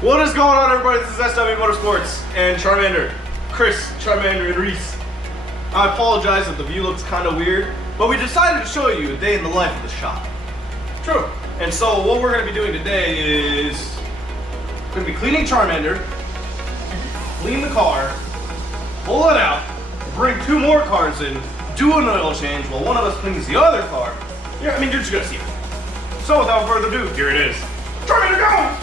What is going on, everybody? This is SWA Motorsports and Charmander, Chris, Charmander, and Reese. I apologize if the view looks kind of weird, but we decided to show you a day in the life of the shop. True. And so what we're going to be doing today is we're going to be cleaning Charmander, clean the car, pull it out, bring 2 more cars in, do an oil change while one of us cleans the other car. Yeah, I mean, you're just going to see it. So without further ado, here it is. Charmander, go!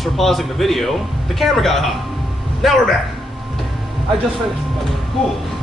apologies for pausing the video. The camera got hot. Now we're back. I just finished. Cool.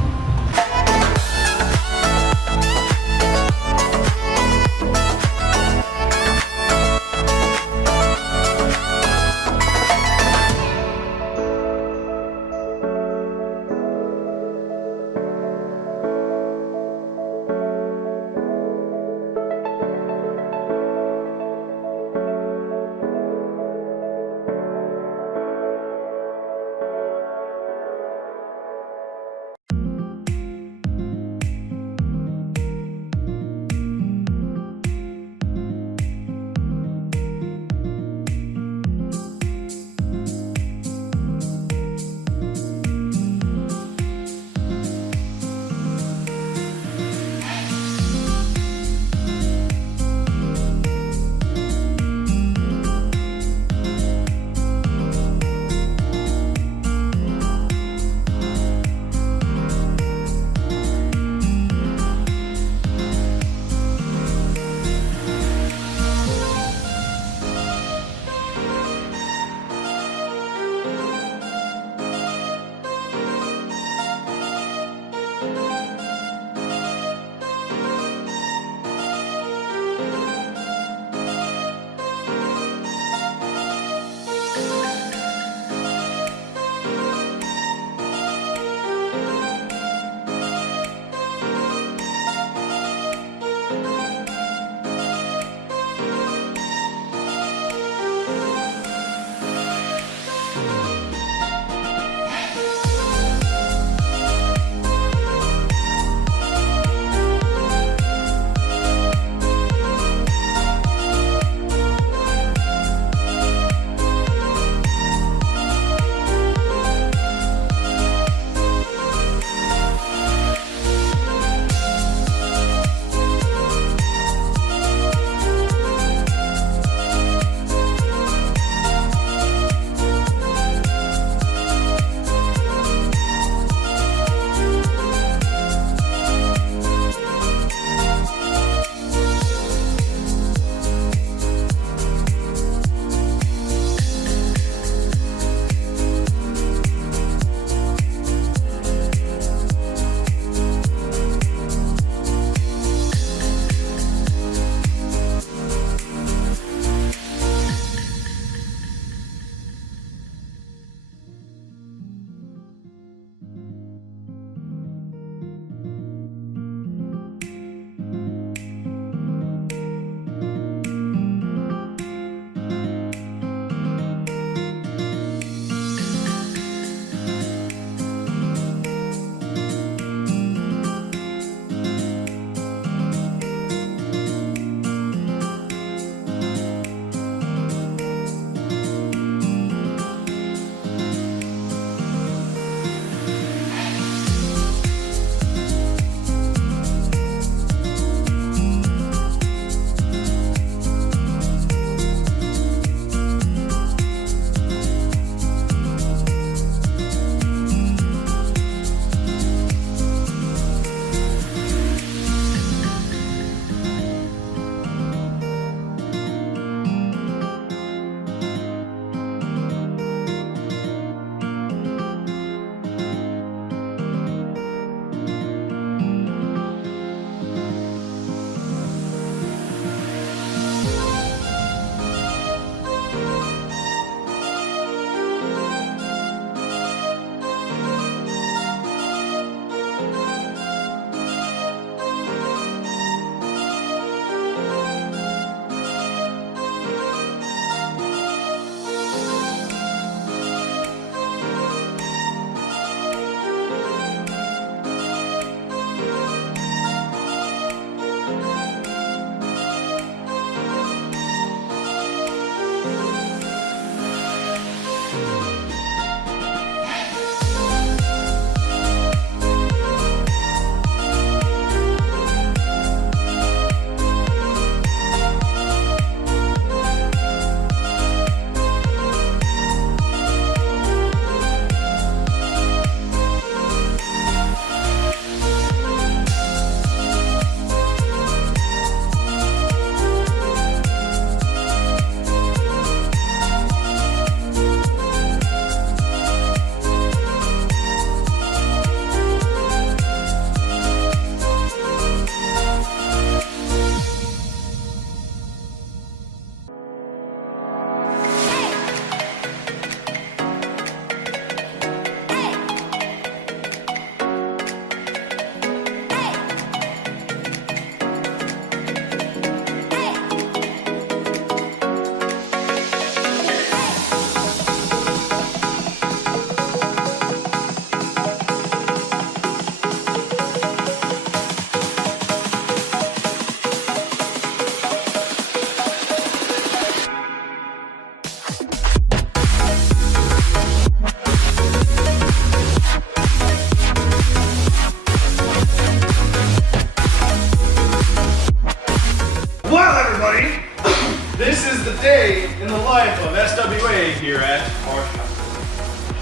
shop.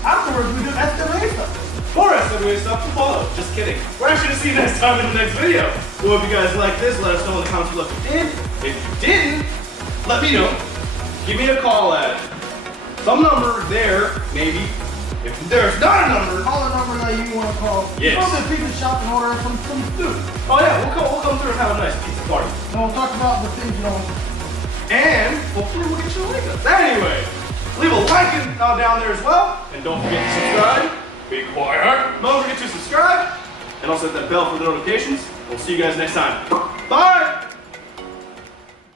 Afterwards, we do SWA stuff. More SWA stuff to follow. Just kidding. We're actually going to see you next time in the next video. So if you guys like this, let us know in the comments below if you did. If you didn't, let me know. Give me a call at some number there, maybe. If there's not a number, Call a number that you want to call. Yes. Go to the pizza shop and order some food. oh yeah, we'll come through and have a nice pizza party. And we'll talk about the things you don't. And hopefully we'll get you a link up. Anyway, leave a like down there as well. And don't forget to subscribe. Be quiet. Don't forget to subscribe. And also hit that bell for the notifications. We'll see you guys next time. Bye!